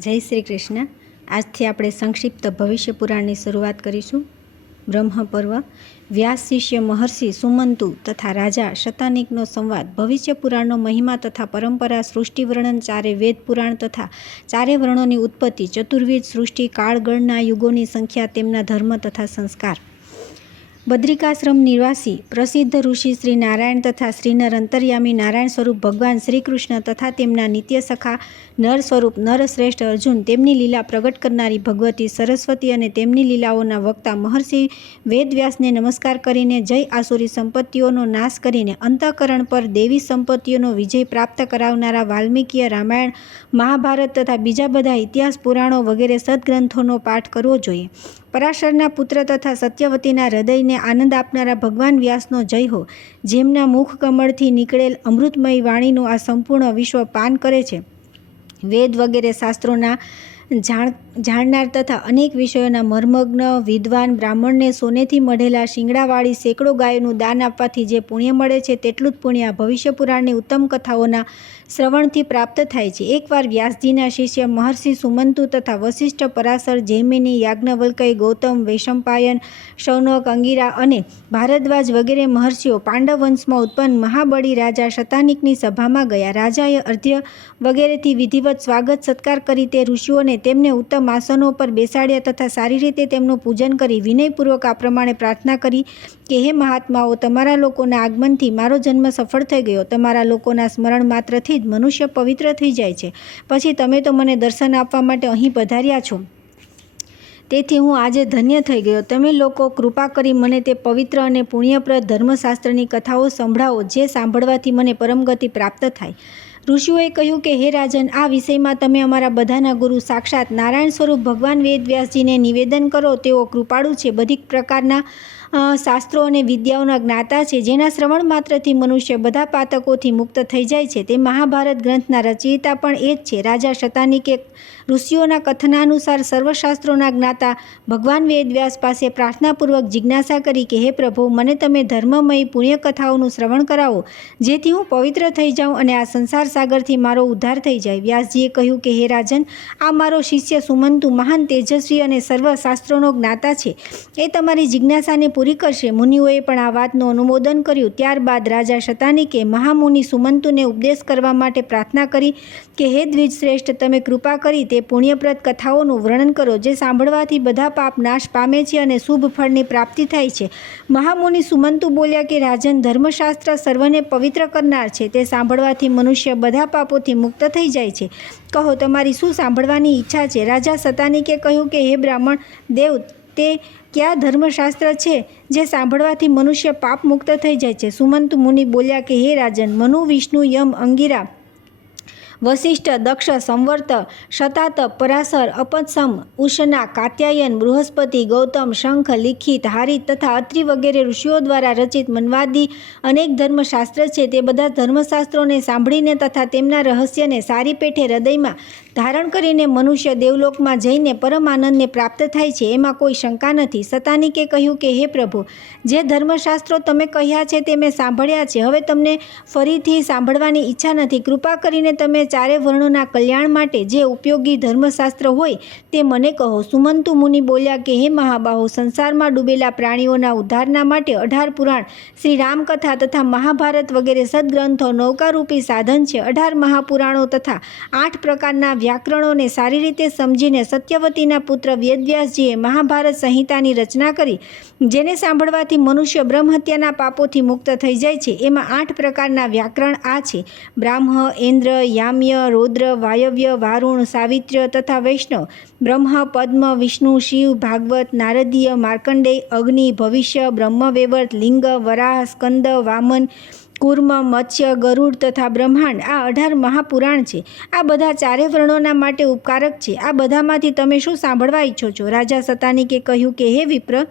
જય શ્રી કૃષ્ણ. આજથી આપણે સંક્ષિપ્ત ભવિષ્ય પુરાણની શરૂઆત કરીશું. બ્રહ્મ પર્વ. વ્યાસ શિષ્ય મહર્ષિ સુમંતુ તથા રાજા શતાનિકનો સંવાદ. ભવિષ્ય પુરાણનો મહિમા તથા પરંપરા. સૃષ્ટિ વર્ણન. ચારે વેદ પુરાણ તથા ચારે વર્ણોની ઉત્પત્તિ. ચતુર્વિધ સૃષ્ટિ કાળગણના યુગોની સંખ્યા. તેમના ધર્મ તથા સંસ્કાર. બદ્રિકાશ્રમ નિવાસી પ્રસિદ્ધ ઋષિ શ્રી નારાયણ તથા શ્રીનર અંતર્યામી નારાયણ સ્વરૂપ ભગવાન શ્રી કૃષ્ણ તથા તેમના નિત્ય સખા નર સ્વરૂપ નરશ્રેષ્ઠ અર્જુન, તેમની લીલા પ્રગટ કરનારી ભગવતી સરસ્વતી અને તેમની લીલાઓના વક્તા મહર્ષિ વેદવ્યાસને નમસ્કાર કરીને, જય આસુરી સંપત્તિઓનો નાશ કરીને અંતઃકરણ પર દેવી સંપત્તિઓનો વિજય પ્રાપ્ત કરાવનારા વાલ્મીકીય રામાયણ, મહાભારત તથા બીજા બધા ઇતિહાસ પુરાણો વગેરે સદગ્રંથોનો પાઠ કરવો જોઈએ. પરાશરના પુત્ર તથા સત્યવતીના હૃદયને આનંદ આપનારા ભગવાન વ્યાસનો જય હો. જેમના મુખ કમળથી નીકળેલ અમૃતમય વાણીનું આ સંપૂર્ણ વિશ્વ પાન કરે છે. વેદ વગેરે શાસ્ત્રોના જાણનાર તથા અનેક વિષયોના મર્મજ્ઞ વિદ્વાન બ્રાહ્મણને સોનેથી મઢેલા શિંગડાવાળી સેંકડો ગાયોનું દાન આપવાથી જે પુણ્ય મળે છે, તેટલું જ પુણ્ય આ ભવિષ્ય પુરાણની ઉત્તમ કથાઓના શ્રવણથી પ્રાપ્ત થાય છે. એકવાર વ્યાસજીના શિષ્ય મહર્ષિ સુમંતુ તથા વસિષ્ઠ, પરાશર, જૈમિની, યાજ્ઞવલ્ક્ય, ગૌતમ, વૈશંપાયન, શૌનક, અંગિરા અને ભારદ્વાજ વગેરે મહર્ષિઓ પાંડવ વંશમાં ઉત્પન્ન મહાબળી રાજા શતાનિકની સભામાં ગયા. રાજાએ અર્ધ્ય વગેરેથી વિધિવત સ્વાગત સત્કાર કરી તે ઋષિઓને તેમને ઉત્તમ આસનો પર બેસાડ્યા તથા સારી રીતે તેમનું પૂજન કરી વિનયપૂર્વક આ પ્રમાણે પ્રાર્થના કરી કે, હે મહાત્માઓ, તમારા લોકોના આગમનથી મારો જન્મ સફળ થઈ ગયો. તમારા લોકોના સ્મરણ માત્રથી જ મનુષ્ય પવિત્ર થઈ જાય છે. પછી તમે તો મને દર્શન આપવા માટે અહીં પધાર્યા છો, તેથી હું આજે ધન્ય થઈ ગયો. તમે લોકો કૃપા કરી મને તે પવિત્ર અને પુણ્યપ્રદ ધર્મશાસ્ત્રની કથાઓ સંભળાવો, જે સાંભળવાથી મને પરમગતિ પ્રાપ્ત થાય. ઋષિઓએ કહ્યું કે, હે રાજન, આ વિષયમાં તમે અમારા બધાના ગુરુ સાક્ષાત નારાયણ સ્વરૂપ ભગવાન વેદવ્યાસજીને નિવેદન કરો. તેઓ કૃપાળુ છે, બધી પ્રકારના શાસ્ત્રો અને વિદ્યાઓના જ્ઞાતા છે, જેના શ્રવણ માત્રથી મનુષ્ય બધા પાતકોથી મુક્ત થઈ જાય છે. તે મહાભારત ગ્રંથના રચયિતા પણ એ જ છે. રાજા શતાનિકે ઋષિઓના કથનાનુસાર સર્વશાસ્ત્રોના જ્ઞાતા ભગવાન વેદવ્યાસ પાસે પ્રાર્થનાપૂર્વક જિજ્ઞાસા કરી કે, હે પ્રભુ, મને તમે ધર્મમય પુણ્યકથાઓનું શ્રવણ કરાવો, જેથી હું પવિત્ર થઈ જાઉં અને આ સંસાર સાગરથી મારો ઉદ્ધાર થઈ જાય. વ્યાસજીએ કહ્યું કે, હે રાજન, આ મારો શિષ્ય સુમંતુ મહાન તેજસ્વી અને સર્વ શાસ્ત્રોનો જ્ઞાતા છે. એ તમારી જિજ્ઞાસાને પૂરી કરશે. મુનિઓએ પણ આ વાતનું અનુમોદન કર્યું. ત્યારબાદ રાજા શતાનિકે મહામુનિ સુમંતુને ઉપદેશ કરવા માટે પ્રાર્થના કરી કે, હે દ્વિજશ્રેષ્ઠ, તમે કૃપા કરી તે પુણ્યપ્રદ કથાઓનું વર્ણન કરો, જે સાંભળવાથી બધા પાપ નાશ પામે છે અને શુભ ફળની પ્રાપ્તિ થાય છે. મહામુનિ સુમંતુ બોલ્યા કે, રાજન, ધર્મશાસ્ત્ર સર્વને પવિત્ર કરનાર છે. તે સાંભળવાથી મનુષ્ય બધા પાપોથી મુક્ત થઈ જાય છે. કહો, તમારી શું સાંભળવાની ઈચ્છા છે? રાજા શતાનિકે કહ્યું કે, હે બ્રાહ્મણ દેવ, તે કયા ધર્મશાસ્ત્ર છે જે સાંભળવાથી મનુષ્ય પાપ મુક્ત થઈ જાય છે? સુમંત મુનિ બોલ્યા કે, હે રાજન, મનુ, વિષ્ણુ, યમ, અંગિરા, વસિષ્ઠ, દક્ષ, સંવર્ત, શતાત, પરાશર, અપત્સમ, ઉશના, કાત્યાયન, બૃહસ્પતિ, ગૌતમ, શંખ, લિખિત, હારિત તથા અત્રિ વગેરે ઋષિઓ દ્વારા રચિત મન્વાદી અનેક ધર્મશાસ્ત્ર છે. તે બધા ધર્મશાસ્ત્રોને સાંભળીને તથા તેમના રહસ્યને સારી પેઠે હૃદયમાં ધારણ કરીને મનુષ્ય દેવલોકમાં જઈને પરમ આનંદને પ્રાપ્ત થાય છે, એમાં કોઈ શંકા નથી. શતાનિકે કહ્યું કે, હે પ્રભુ, જે ધર્મશાસ્ત્રો તમે કહ્યા છે તે મેં સાંભળ્યા છે. હવે તમને ફરીથી સાંભળવાની ઈચ્છા નથી. કૃપા કરીને તમે ચારે વર્ણોના કલ્યાણ માટે જે ઉપયોગી ધર્મશાસ્ત્ર હોય તે મને કહો. સુમંતુ મુનિ બોલ્યા કે, હે મહાબાહો, સંસારમાં ડૂબેલા પ્રાણીઓના ઉદ્ધારના માટે 18 પુરાણ, શ્રી રામકથા તથા મહાભારત વગેરે સદગ્રંથો નૌકારૂપી સાધન છે. 18 મહાપુરાણો તથા 8 પ્રકારના વ્યાકરણોને સારી રીતે સમજીને સત્યવતીના પુત્ર વેદવ્યાસજીએ મહાભારત સંહિતાની રચના કરી, જેને સાંભળવાથી મનુષ્ય બ્રહ્મહત્યાના પાપોથી મુક્ત થઈ જાય છે. એમાં 8 પ્રકારના વ્યાકરણ આ છે: બ્રાહ્મ, ઇન્દ્ર, યામ્ય, રૌદ્ર, વાયવ્ય, વારુણ, સાવિત્ર્ય તથા વૈષ્ણવ. બ્રહ્મ, પદ્મ, વિષ્ણુ, શિવ, ભાગવત, નારદીય, માર્કંડેય, અગ્નિ, ભવિષ્ય, બ્રહ્મવૈવર્ત, લિંગ, વરાહ, સ્કંદ, વામન, કુર્મ, મત્સ્ય, ગરુડ તથા બ્રહ્માંડ. આ 18 મહાપુરાણ છે. આ બધા ચારે વર્ણોના માટે ઉપકારક છે. આ બધામાંથી તમે શું સાંભળવા ઈચ્છો છો? રાજા શતાનિકે કહ્યું કે, હે વિપ્ર,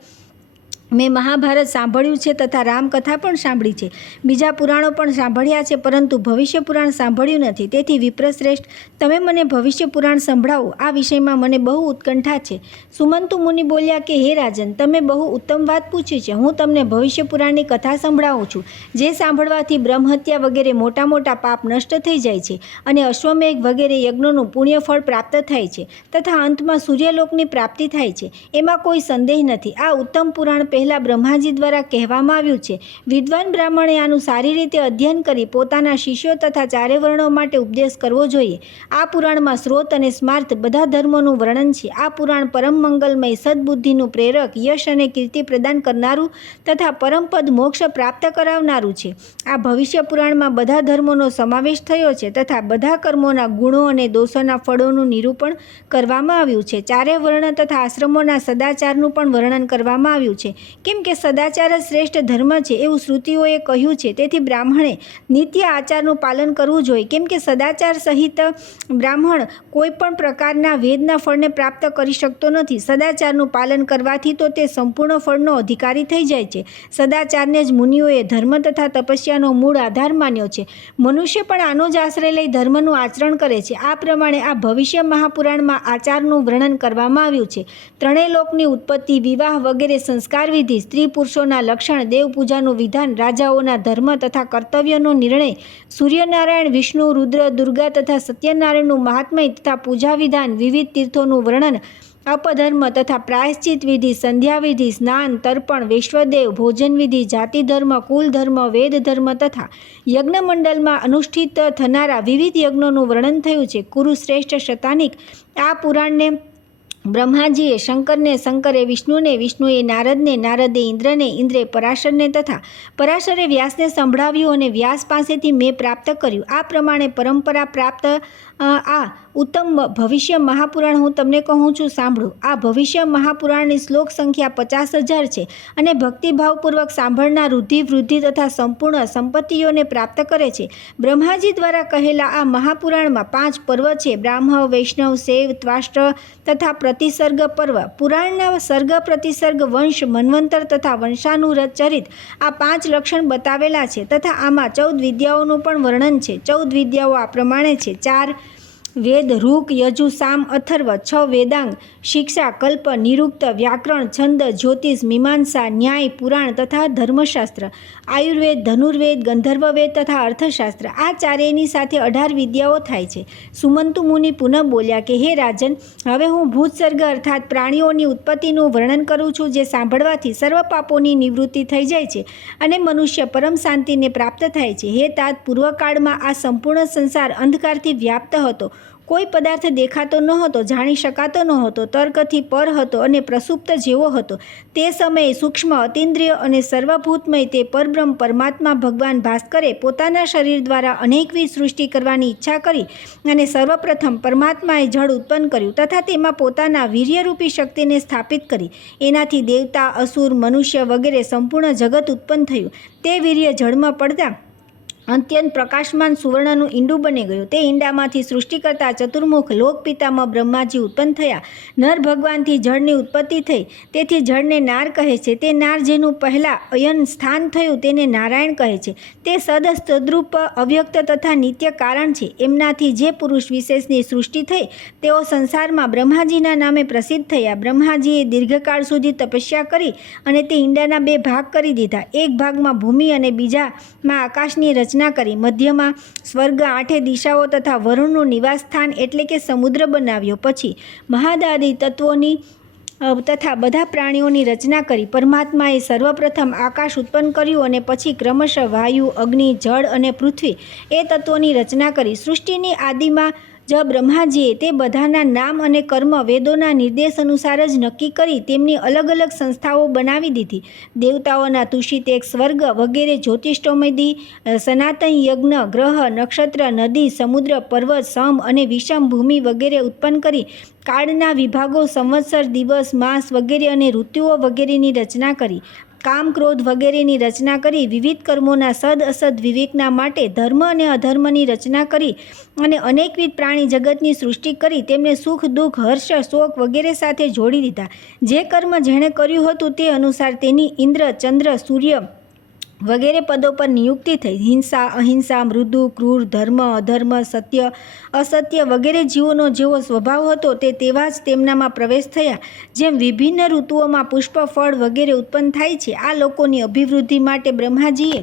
મેં મહાભારત સાંભળ્યું છે તથા રામકથા પણ સાંભળી છે, બીજા પુરાણો પણ સાંભળ્યા છે, પરંતુ ભવિષ્ય પુરાણ સાંભળ્યું નથી. તેથી વિપ્રશ્રેષ્ઠ, તમે મને ભવિષ્ય પુરાણ સંભળાવો. આ વિષયમાં મને બહુ ઉત્કંઠા છે. સુમંતુ મુનિ બોલ્યા કે હે રાજન, તમે બહુ ઉત્તમ વાત પૂછી છે. હું તમને ભવિષ્ય પુરાણની કથા સંભળાવું છું, જે સાંભળવાથી બ્રહ્મહત્યા વગેરે મોટા મોટા પાપ નષ્ટ થઈ જાય છે અને અશ્વમેઘ વગેરે યજ્ઞોનું પુણ્યફળ પ્રાપ્ત થાય છે તથા અંતમાં સૂર્યલોકની પ્રાપ્તિ થાય છે. એમાં કોઈ સંદેહ નથી. આ ઉત્તમ પુરાણ પહેલાં બ્રહ્માજી દ્વારા કહેવામાં આવ્યું છે. વિદ્વાન બ્રાહ્મણે આનું સારી રીતે અધ્યયન કરી પોતાના શિષ્યો તથા ચારે વર્ણો માટે ઉપદેશ કરવો જોઈએ. આ પુરાણમાં સ્રોત અને સ્માર્થ બધા ધર્મોનું વર્ણન છે. આ પુરાણ પરમ મંગલમય, સદબુદ્ધિનું પ્રેરક, યશ અને કીર્તિ પ્રદાન કરનારું તથા પરમપદ મોક્ષ પ્રાપ્ત કરાવનારું છે. આ ભવિષ્ય પુરાણમાં બધા ધર્મોનો સમાવેશ થયો છે તથા બધા કર્મોના ગુણો અને દોષોના ફળોનું નિરૂપણ કરવામાં આવ્યું છે. ચારે વર્ણ તથા આશ્રમોના સદાચારનું પણ વર્ણન કરવામાં આવ્યું છે. કેમ કે સદાચાર જ શ્રેષ્ઠ ધર્મ છે એવું શ્રુતિઓએ કહ્યું છે. તેથી બ્રાહ્મણે નિત્ય આચારનું પાલન કરવું જોઈએ. કેમ કે સદાચાર સહિત બ્રાહ્મણ કોઈ પણ પ્રકારના વેદના ફળને પ્રાપ્ત કરી શકતો નથી. સદાચારનું પાલન કરવાથી તો તે સંપૂર્ણ ફળનો અધિકારી થઈ જાય છે. સદાચારને જ મુનિઓએ ધર્મ તથા તપસ્યાનો મૂળ આધાર માન્યો છે. મનુષ્ય પણ આનો જ આશ્રય લઈ ધર્મનું આચરણ કરે છે. આ પ્રમાણે આ ભવિષ્ય મહાપુરાણમાં આચારનું વર્ણન કરવામાં આવ્યું છે. ત્રણેય લોકની ઉત્પત્તિ, વિવાહ વગેરે સંસ્કાર વિધિ, સ્ત્રી પુરુષોના લક્ષણ, દેવપૂજાનું વિધાન, રાજાઓના ધર્મ તથા કર્તવ્યનો નિર્ણય, સૂર્યનારાયણ, વિષ્ણુ, રુદ્ર, દુર્ગા તથા સત્યનારાયણનું મહાત્મય તથા પૂજા વિધાન, વિવિધ તીર્થોનું વર્ણન, અપધર્મ તથા પ્રાયશ્ચિત વિધિ, સંધ્યા વિધિ, સ્નાન, તર્પણ, વૈશ્વદેવ, ભોજન વિધિ, જાતિ ધર્મ, કુલ ધર્મ, વેદ ધર્મ તથા યજ્ઞમંડળમાં અનુષ્ઠિત થનારા વિવિધ યજ્ઞોનું વર્ણન થયું છે. કુરુશ્રેષ્ઠ શતાનિક, આ પુરાણને બ્રહ્માજીએ શંકરને, શંકરે વિષ્ણુને, વિષ્ણુએ નારદને, નારદે ઇન્દ્રને, ઇન્દ્રે પરાશરને તથા પરાશરે વ્યાસને સંભળાવ્યું અને વ્યાસ પાસેથી મેં પ્રાપ્ત કર્યું. આ પ્રમાણે પરંપરા પ્રાપ્ત આ ઉત્તમ ભવિષ્ય મહાપુરાણ હું તમને કહું છું, સાંભળો. આ ભવિષ્ય મહાપુરાણની શ્લોક સંખ્યા 50,000 છે અને ભક્તિભાવપૂર્વક સાંભળનાર વૃદ્ધિ તથા સંપૂર્ણ સંપત્તિઓને પ્રાપ્ત કરે છે. બ્રહ્માજી દ્વારા કહેલા આ મહાપુરાણમાં 5 પર્વ છે: બ્રાહ્મ, વૈષ્ણવ, શૈવ, ત્વાષ્ટ તથા પ્રતિસર્ગ પર્વ. પુરાણના સર્ગ, પ્રતિસર્ગ, વંશ, મન્વંતર તથા વંશાનુચરિત આ 5 લક્ષણ બતાવેલા છે તથા આમાં 14 વિદ્યાઓનું પણ વર્ણન છે. 14 વિદ્યાઓ આ પ્રમાણે છે: 4 વેદ, ઋક, યજુ, સામ, અથર્વ; 6 વેદાંગ, શિક્ષા, કલ્પ, નિરુક્ત, વ્યાકરણ, છંદ, જ્યોતિષ, મીમાંસા, ન્યાય, પુરાણ તથા ધર્મશાસ્ત્ર; આયુર્વેદ, ધનુર્વેદ, ગંધર્વવેદ તથા અર્થશાસ્ત્ર. આ ચારેયની સાથે 18 વિદ્યાઓ થાય છે. સુમંતુ મુનિ પુનઃ બોલ્યા કે હે રાજન, હવે હું ભૂતસર્ગ અર્થાત પ્રાણીઓની ઉત્પત્તિનું વર્ણન કરું છું, જે સાંભળવાથી સર્વ પાપોની નિવૃત્તિ થઈ જાય છે અને મનુષ્ય પરમ શાંતિને પ્રાપ્ત થાય છે. હે तात, પૂર્વકાળમાં આ સંપૂર્ણ સંસાર અંધકારથી વ્યાપ્ત હતો. કોઈ પદાર્થ દેખાતો ન હતો, જાણી શકાતો ન હતો, તર્કથી પર હતો અને પ્રસુપ્ત જેવો હતો. તે સમયે સૂક્ષ્મ, અતિન્દ્રિય અને સર્વભૂતમય તે પરબ્રહ્મ પરમાત્મા ભગવાન ભાસ્કરે પોતાના શરીર દ્વારા અનેકવિધ સૃષ્ટિ કરવાની ઈચ્છા કરી અને સર્વપ્રથમ પરમાત્માએ જળ ઉત્પન્ન કર્યું તથા તેમાં પોતાના વીર્યરૂપી શક્તિને સ્થાપિત કરી. એનાથી દેવતા, અસુર, મનુષ્ય વગેરે સંપૂર્ણ જગત ઉત્પન્ન થયું. તે વીર્ય જળમાં પડતા અત્યંત પ્રકાશમાન સુવર્ણનું ઈંડું બની ગયું. તે ઈંડામાંથી સૃષ્ટિ કરતા ચતુર્મુખ લોકપિતામહ બ્રહ્માજી ઉત્પન્ન થયા. નર ભગવાનથી જળની ઉત્પત્તિ થઈ, તેથી જળને નાર કહે છે. તે નાર જેનું પહેલાં અયન સ્થાન થયું તેને નારાયણ કહે છે. તે સદરૂપ, અવ્યક્ત તથા નિત્ય કારણ છે. એમનાથી જે પુરુષ વિશેષની સૃષ્ટિ થઈ તેઓ સંસારમાં બ્રહ્માજીના નામે પ્રસિદ્ધ થયા. બ્રહ્માજીએ દીર્ઘકાળ સુધી તપસ્યા કરી અને તે ઈંડાના 2 ભાગ કરી દીધા. એક ભાગમાં ભૂમિ અને બીજામાં આકાશની રચના કરી. મધ્યમાં સ્વર્ગ, 8 દિશાઓ તથા વરુણનું નિવાસ સ્થાન એટલે કે સમુદ્ર બનાવ્યો. પછી મહાદાદી તત્વોની તથા બધા પ્રાણીઓની રચના કરી. પરમાત્માએ સર્વપ્રથમ આકાશ ઉત્પન્ન કર્યું અને પછી ક્રમશઃ વાયુ, અગ્નિ, જળ અને પૃથ્વી એ તત્વોની રચના કરી. સૃષ્ટિની આદિમાં જ બ્રહ્માજીએ તે બધાના નામ અને કર્મ વેદોના નિર્દેશ અનુસાર જ નક્કી કરી તેમની અલગ અલગ સંસ્થાઓ બનાવી દીધી. દેવતાઓના તુષિત એક સ્વર્ગ વગેરે, જ્યોતિષ્ઠોમયદી, સનાતન યજ્ઞ, ગ્રહ, નક્ષત્ર, નદી, સમુદ્ર, પર્વત, સમ અને વિષમ ભૂમિ વગેરે ઉત્પન્ન કરી. કાળના વિભાગો, સંવત્સર, દિવસ, માસ વગેરે અને ઋતુઓ વગેરેની રચના કરી. કામ ક્રોધ વગેરેની રચના કરી વિવિધ કર્મોના સદ અસદ વિવેકના માટે ધર્મ અને અધર્મની રચના કરી અને અનેકવિધ પ્રાણી જગતની સૃષ્ટિ કરી તેમને સુખ દુઃખ હર્ષ શોક વગેરે સાથે જોડી દીધા. જે કર્મ જેણે કર્યું હતું તે અનુસાર તેની ઇન્દ્ર ચંદ્ર સૂર્ય વગેરે પદો પર નિયુક્તિ થઈ. હિંસા અહિંસા મૃદુ ક્રૂર ધર્મ અધર્મ સત્ય અસત્ય વગેરે જીવોનો જેવો સ્વભાવ હતો તે તેવા જ તેમનામાં પ્રવેશ થયા. જેમ વિભિન્ન ઋતુઓમાં પુષ્પ ફળ વગેરે ઉત્પન્ન થાય છે, આ લોકોની અભિવૃદ્ધિ માટે બ્રહ્માજીએ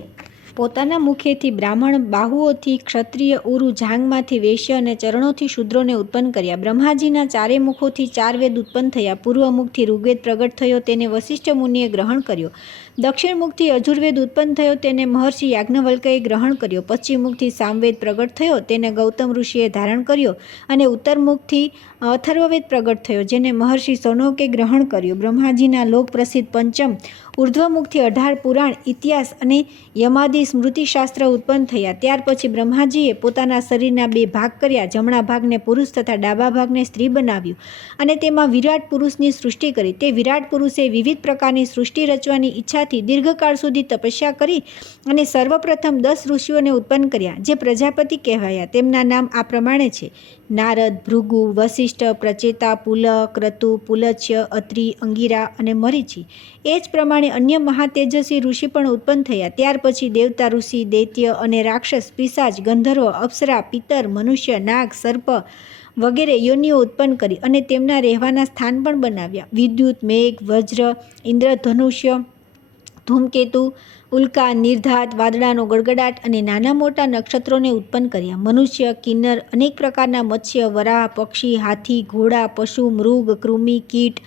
પોતાના મુખેથી બ્રાહ્મણ, બાહુઓથી ક્ષત્રિય, ઉરુ જાંઘમાંથી વૈશ્ય અને ચરણોથી શૂદ્રોને ઉત્પન્ન કર્યા. બ્રહ્માજીના ચારે મુખોથી 4 વેદ ઉત્પન્ન થયા. પૂર્વ મુખથી ઋગ્વેદ પ્રગટ થયો, તેને વશિષ્ઠ મુનિએ ગ્રહણ કર્યો. દક્ષિણ મુખથી યજુર્વેદ ઉત્પન્ન થયો, તેને મહર્ષિ યાજ્ઞવલ્ક્યએ ગ્રહણ કર્યો. પશ્ચિમ મુખથી સામવેદ પ્રગટ થયો, તેને ગૌતમ ઋષિએ ધારણ કર્યો. અને ઉત્તર મુખથી અથર્વવેદ પ્રગટ થયો, જેને મહર્ષિ સૌનકે ગ્રહણ કર્યો. બ્રહ્માજીના લોક પ્રસિદ્ધ પંચમ ઉર્ધ્વમુખથી 18 પુરાણ, ઇતિહાસ અને યમાદિ સ્મૃતિશાસ્ત્ર ઉત્પન્ન થયા. ત્યાર પછી બ્રહ્માજીએ પોતાના શરીરના 2 ભાગ કર્યા. જમણા ભાગને પુરુષ તથા ડાબા ભાગને સ્ત્રી બનાવ્યું અને તેમાં વિરાટ પુરુષની સૃષ્ટિ કરી. તે વિરાટ પુરુષે વિવિધ પ્રકારની સૃષ્ટિ રચવાની ઈચ્છાથી દીર્ઘકાળ સુધી તપસ્યા કરી અને સર્વપ્રથમ 10 ઋષિઓને ઉત્પન્ન કર્યા, જે પ્રજાપતિ કહેવાયા. તેમના નામ આ પ્રમાણે છે: નારદ, ભૃગુ, વશિષ્ઠ, પ્રચેતા, પુલહ, ક્રતુ, પુલત્સ્ય, અત્રિ, અંગિરા અને મરીચી. એ જ પ્રમાણે અન્ય મહાતેજસ્વી ઋષિ પણ ઉત્પન્ન થયા. ત્યાર પછી દેવતા ઋષિ, દૈત્ય અને રાક્ષસ, પિશાચ, ગંધર્વ, અપ્સરા, પિતર, મનુષ્ય, નાગ, સર્પ વગેરે યોનિઓ ઉત્પન્ન કરી અને તેમના રહેવાના સ્થાન પણ બનાવ્યા. વિદ્યુત, મેઘ, વજ્ર, ઇન્દ્રધનુષ્ય, ધૂમકેતુ, ઉલ્કા, નિર્ધાત, વાદળાનો ગડગડાટ અને નાના મોટા નક્ષત્રોને ઉત્પન્ન કર્યા. મનુષ્ય, કિન્નર, અનેક પ્રકારના મત્સ્ય, વરાહ, પક્ષી, હાથી, ઘોડા, પશુ, મૃગ, કૃમિ, કીટ,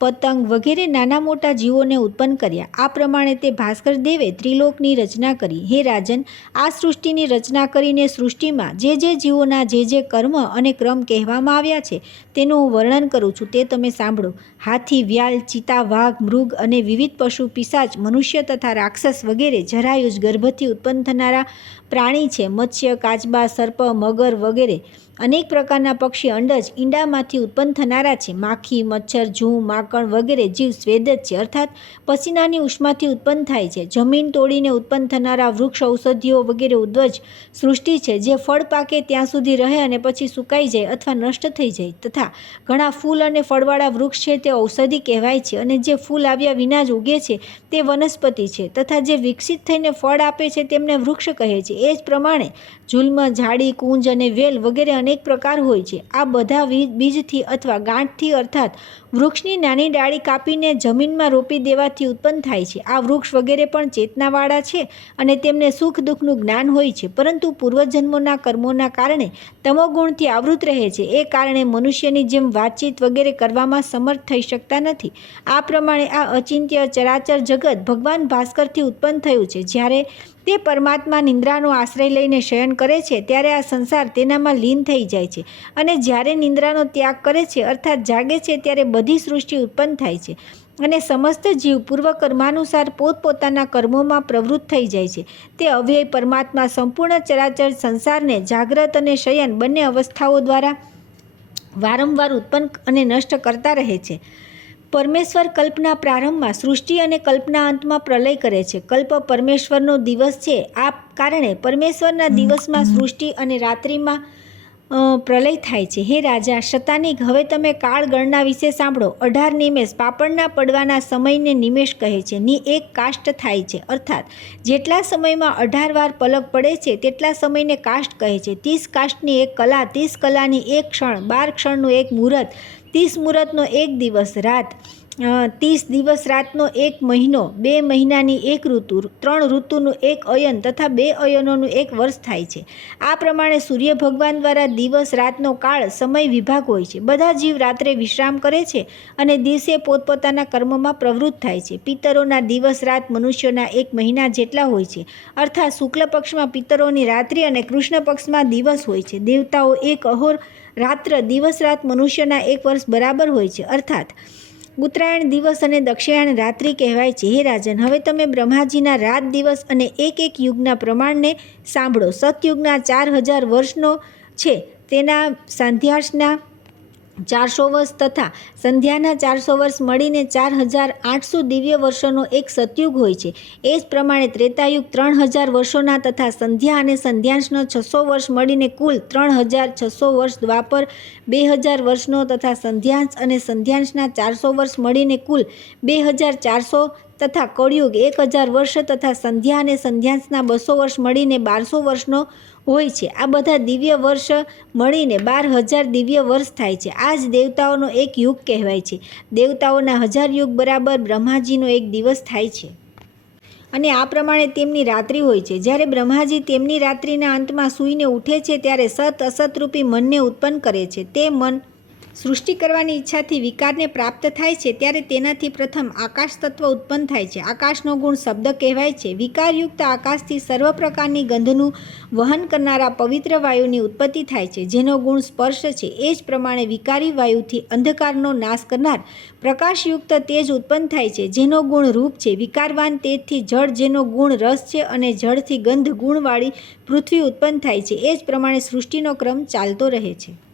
પતંગ વગેરે નાના મોટા જીવોને ઉત્પન્ન કર્યા. આ પ્રમાણે તે ભાસ્કર દેવે ત્રિલોકની રચના કરી. હે રાજન, આ સૃષ્ટિની રચના કરીને સૃષ્ટિમાં જે જીવોના જે કર્મ અને ક્રમ કહેવામાં આવ્યા છે તેનું હું વર્ણન કરું છું, તે તમે સાંભળો. હાથી, વ્યાલ, ચિતા, વાઘ, મૃગ અને વિવિધ પશુ, પિશાચ, મનુષ્ય તથા રાક્ષસ વગેરે જરાયુજ ગર્ભથી ઉત્પન્ન થનારા પ્રાણી છે. મત્સ્ય, કાચબા, સર્પ, મગર વગેરે અનેક પ્રકારના પક્ષી અંડજ ઈંડામાંથી ઉત્પન્ન થનારા છે. માખી, મચ્છર, જૂ, માકણ વગેરે જીવ સ્વેદ જ છે, અર્થાત પસીનાની ઉષ્માથી ઉત્પન્ન થાય છે. જમીન તોડીને ઉત્પન્ન થનારા વૃક્ષ, ઔષધિઓ વગેરે ઉદ્વજ સૃષ્ટિ છે, જે ફળ પાકે ત્યાં સુધી રહે અને પછી સુકાઈ જાય અથવા નષ્ટ થઈ જાય. તથા ઘણા ફૂલ અને ફળવાળા વૃક્ષ છે તે ઔષધિ કહેવાય છે, અને જે ફૂલ આવ્યા વિના જ ઉગે છે તે વનસ્પતિ છે, તથા જે વિકસિત થઈને ફળ આપે છે તેમને વૃક્ષ કહે છે. એ જ પ્રમાણે ઝુલ્મ, ઝાડી, કુંજ અને વેલ વગેરે અનેક પ્રકાર હોય છે. આ બધા બીજથી અથવા ગાંઠથી અર્થાત વૃક્ષની નાની ડાળી કાપીને જમીનમાં રોપી દેવાથી ઉત્પન્ન થાય છે. આ વૃક્ષ વગેરે પણ ચેતનાવાળા છે અને તેમને સુખ દુઃખનું જ્ઞાન હોય છે, પરંતુ પૂર્વજન્મોના કર્મોના કારણે તમોગુણથી આવૃત રહે છે. એ કારણે મનુષ્યની જેમ વાતચીત વગેરે કરવામાં સમર્થ થઈ શકતા નથી. આ પ્રમાણે આ અચિંત્ય ચરાચર જગત ભગવાન ભાસ્કરથી ઉત્પન્ન થયું છે. જ્યારે તે પરમાત્મા નિંદ્રાનો આશ્રય લઈને શયન કરે છે ત્યારે આ સંસાર તેનામાં લીન થઈ જાય છે, અને જ્યારે નિંદ્રાનો ત્યાગ કરે છે અર્થાત જાગે છે ત્યારે બધી સૃષ્ટિ ઉત્પન્ન થાય છે અને સમસ્ત જીવ પૂર્વકર્માનુસાર પોતપોતાના કર્મોમાં પ્રવૃત્ત થઈ જાય છે. તે અવ્યય પરમાત્મા સંપૂર્ણ ચરાચર સંસારને જાગ્રત અને શયન બંને અવસ્થાઓ દ્વારા વારંવાર ઉત્પન્ન અને નષ્ટ કરતા રહે છે. પરમેશ્વર કલ્પના પ્રારંભમાં સૃષ્ટિ અને કલ્પના અંતમાં પ્રલય કરે છે. કલ્પ પરમેશ્વરનો દિવસ છે. આ કારણે પરમેશ્વરના દિવસમાં સૃષ્ટિ અને રાત્રિમાં પ્રલય થાય છે. હે રાજા શતાનિક, હવે તમે કાળ ગણના વિશે સાંભળો. 18 નિમેષ પાપણના પડવાના સમયને નિમેષ કહે છે. ની એક કાષ્ટ થાય છે, અર્થાત જેટલા સમયમાં 18 વાર પલક પડે છે તેટલા સમયને કાષ્ટ કહે છે. 30 કાષ્ટની એક કલા, 30 કલાની એક ક્ષણ, 12 ક્ષણનું એક મુહૂર્ત, 30 મુહૂર્તનો એક દિવસ રાત, 30 દિવસ રાતનો એક મહિનો, 2 મહિનાની એક ઋતુ, 3 ઋતુનું એક અયન તથા 2 અયનોનું એક વર્ષ થાય છે. આ પ્રમાણે સૂર્ય ભગવાન દ્વારા દિવસ રાતનો કાળ સમય વિભાગ હોય છે. બધા જીવ રાત્રે વિશ્રામ કરે છે અને દિવસે પોતપોતાના કર્મોમાં પ્રવૃત્ત થાય છે. પિતરોના દિવસ રાત મનુષ્યોના એક મહિના જેટલા હોય છે, અર્થાત શુક્લ પક્ષમાં પિતરોની રાત્રિ અને કૃષ્ણ પક્ષમાં દિવસ હોય છે. દેવતાઓ એક અહોર રાત્ર દિવસ રાત મનુષ્યના એક વર્ષ બરાબર હોય છે, અર્થાત ઉત્તરાયણ દિવસ અને દક્ષિણાયણ રાત્રિ કહેવાય છે. હે રાજન, હવે તમે બ્રહ્માજીના રાત દિવસ અને એક યુગના પ્રમાણને સાંભળો. સતયુગના 4000 વર્ષનો છે, તેના સાંધ્યાસના 400 વર્ષ તથા સંધ્યાના 400 વર્ષ મળીને 4800 દિવ્ય વર્ષોનો એક સતયુગ હોય છે. એ જ પ્રમાણે ત્રેતાયુગ 3000 વર્ષોના તથા સંધ્યા અને સંધ્યાંશનો 600 વર્ષ મળીને કુલ 3600 વર્ષ, દ્વાપર 2000 વર્ષનો તથા સંધ્યાંશ અને સંધ્યાંશના 400 વર્ષ મળીને કુલ 2400 તથા કળિયુગ 1000 વર્ષ તથા સંધ્યા અને સંધ્યાંશના 200 વર્ષ મળીને 1200 વર્ષનો હોય છે. આ બધા દિવ્ય વર્ષ મળીને 12000 દિવ્ય વર્ષ થાય છે. આ જ દેવતાઓનો એક યુગ કહેવાય છે. દેવતાઓના 1000 યુગ બરાબર બ્રહ્માજીનો એક દિવસ થાય છે. અને આ પ્રમાણે તેમની રાત્રિ હોય છે. જ્યારે બ્રહ્માજી તેમની રાત્રિના અંતમાં સૂઈને ઉઠે છે ત્યારે સત અસતરૂપી મનને ઉત્પન્ન કરે છે. તે મન સૃષ્ટિ કરવાની ઈચ્છાથી વિકારને પ્રાપ્ત થાય છે ત્યારે તેનાથી પ્રથમ આકાશ તત્વ ઉત્પન્ન થાય છે. આકાશનો ગુણ શબ્દ કહેવાય છે. વિકારયુક્ત આકાશથી સર્વ પ્રકારની ગંધનું વહન કરનારા પવિત્ર વાયુની ઉત્પત્તિ થાય છે, જેનો ગુણ સ્પર્શ છે. એ જ પ્રમાણે વિકારી વાયુથી અંધકારનો નાશ કરનાર પ્રકાશયુક્ત તેજ ઉત્પન્ન થાય છે, જેનો ગુણ રૂપ છે. વિકારવાન તેજથી જળ, જેનો ગુણ રસ છે, અને જળથી ગંધ ગુણવાળી પૃથ્વી ઉત્પન્ન થાય છે. એ જ પ્રમાણે સૃષ્ટિનો ક્રમ ચાલતો રહે છે.